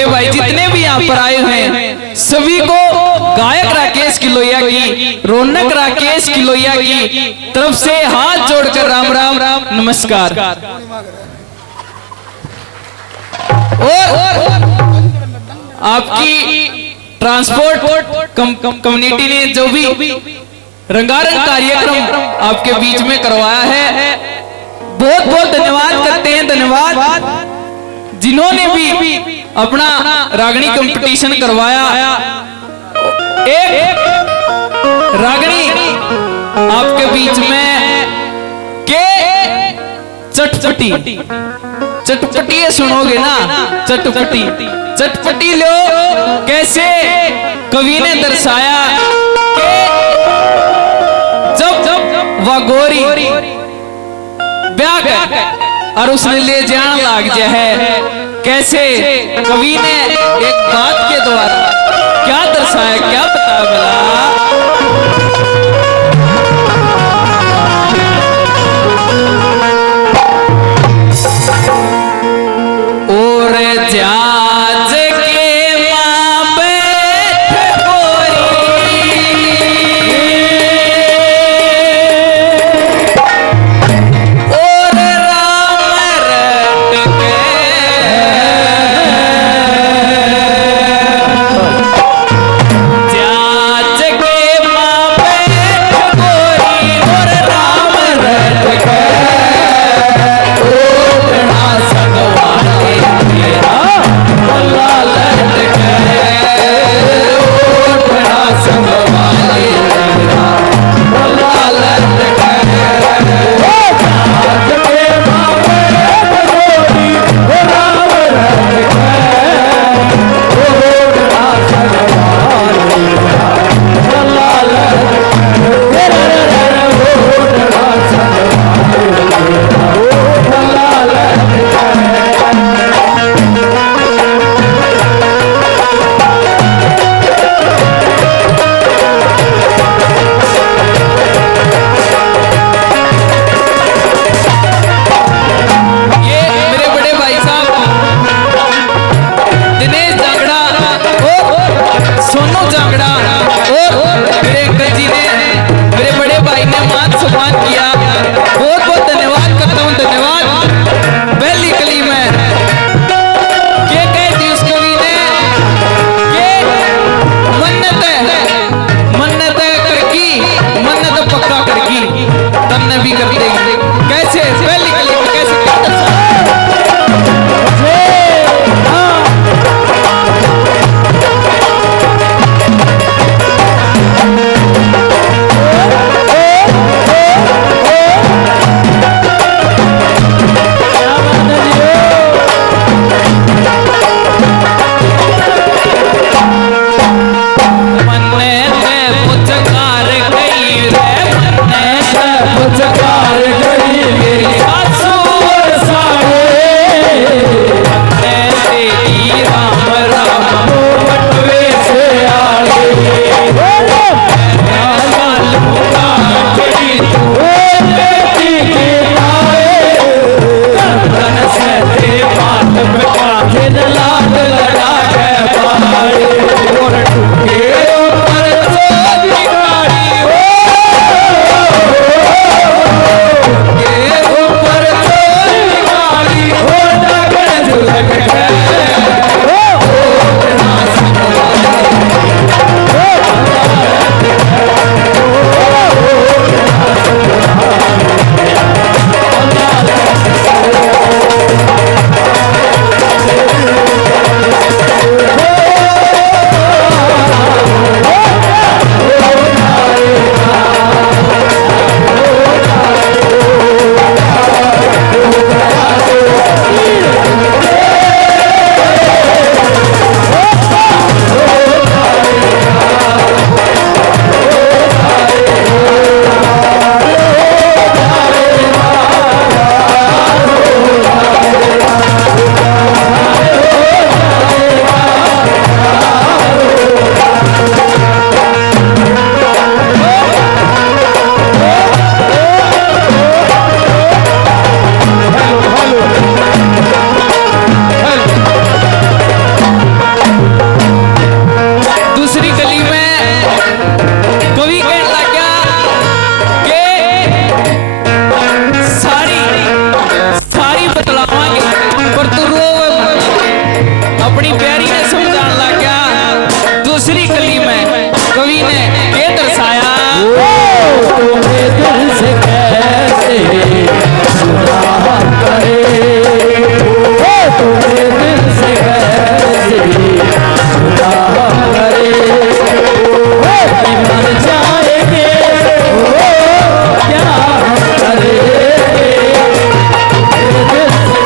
छोटे भाई जितने भी यहाँ पर आए हुए हैं सभी को गायक राकेश किलोइया की, रौनक राकेश किलोइया की तरफ से हाथ जोड़कर राम राम राम नमस्कार। और आपकी ट्रांसपोर्ट कम्युनिटी ने जो भी रंगारंग कार्यक्रम आपके बीच में करवाया है, बहुत बहुत धन्यवाद करते हैं। धन्यवाद जिन्होंने भी अपना रागनी कंपटीशन करवाया। एक रागनी आपके बीच में के चटपटी चटपटी है, सुनोगे ना, चटपटी चटपटी लो कैसे कवि ने दर्शाया कि जब वह गोरी ब्याह और उसने ले जान लाग जा है, कैसे कवि ने एक बात के द्वारा क्या दर्शाया, क्या बता भला। जाज के माँ पे अपनी प्यारी ने समझाने लग गया। दूसरी कली में कवि ने ये दर्शाया, तुम्हें दिल से कैसे जुदा करे, तुम्हें दिल से कैसे जुदा करे, मर जाएंगे क्या करेंगे, दिल से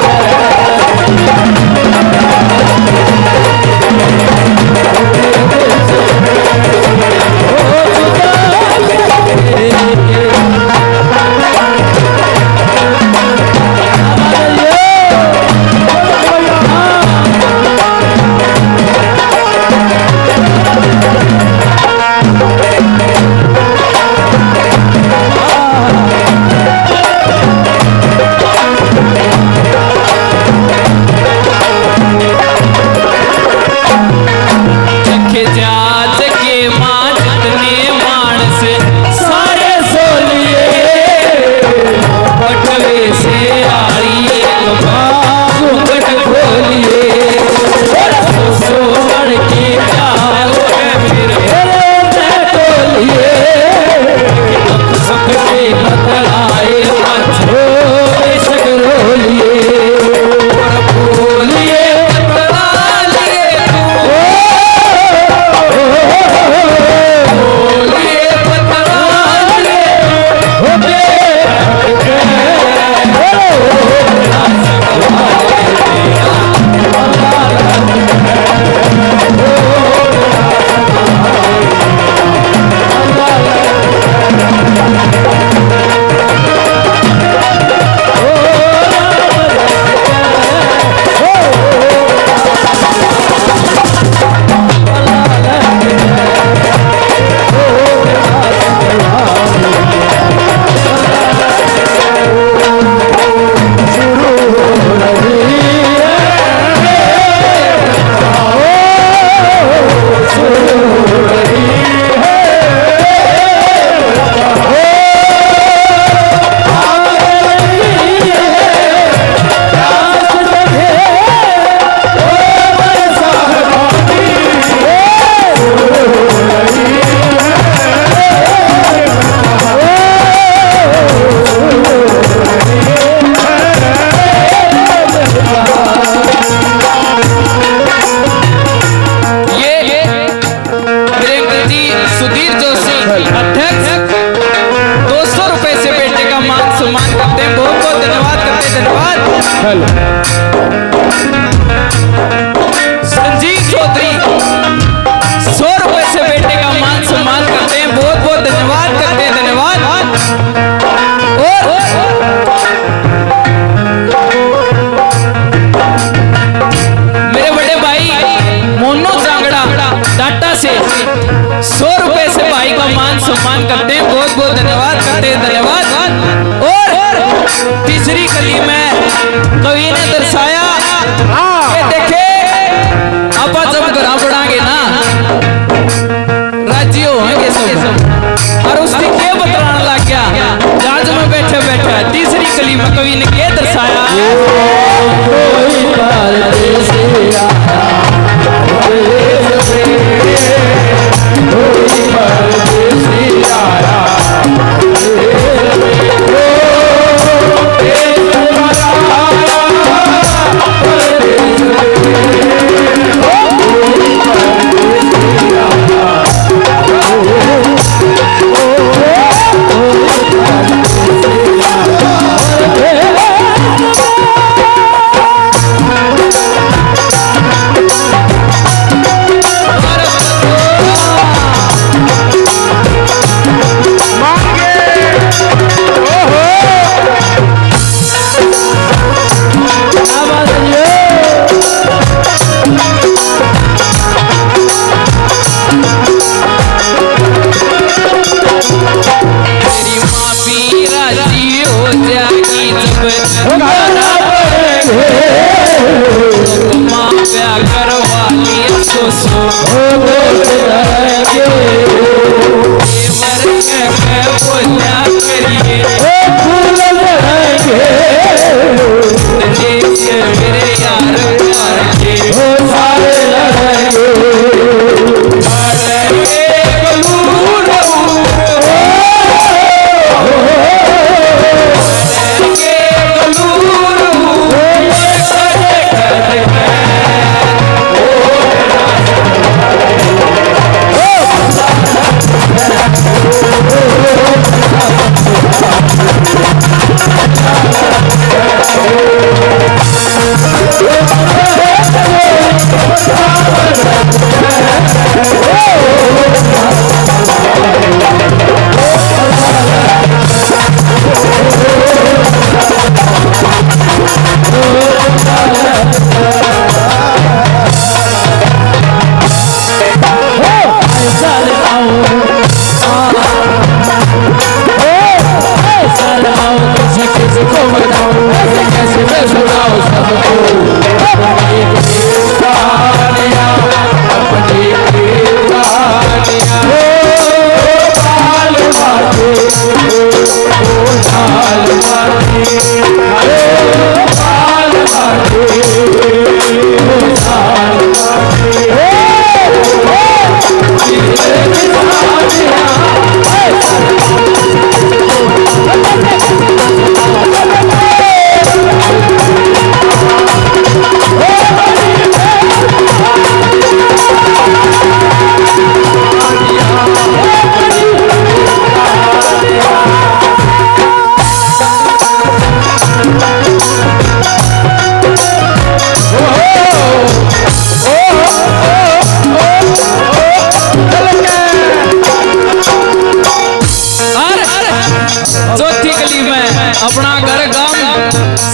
अपना घर गांव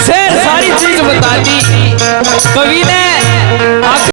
शहर सारी चीज बता दी कवि ने।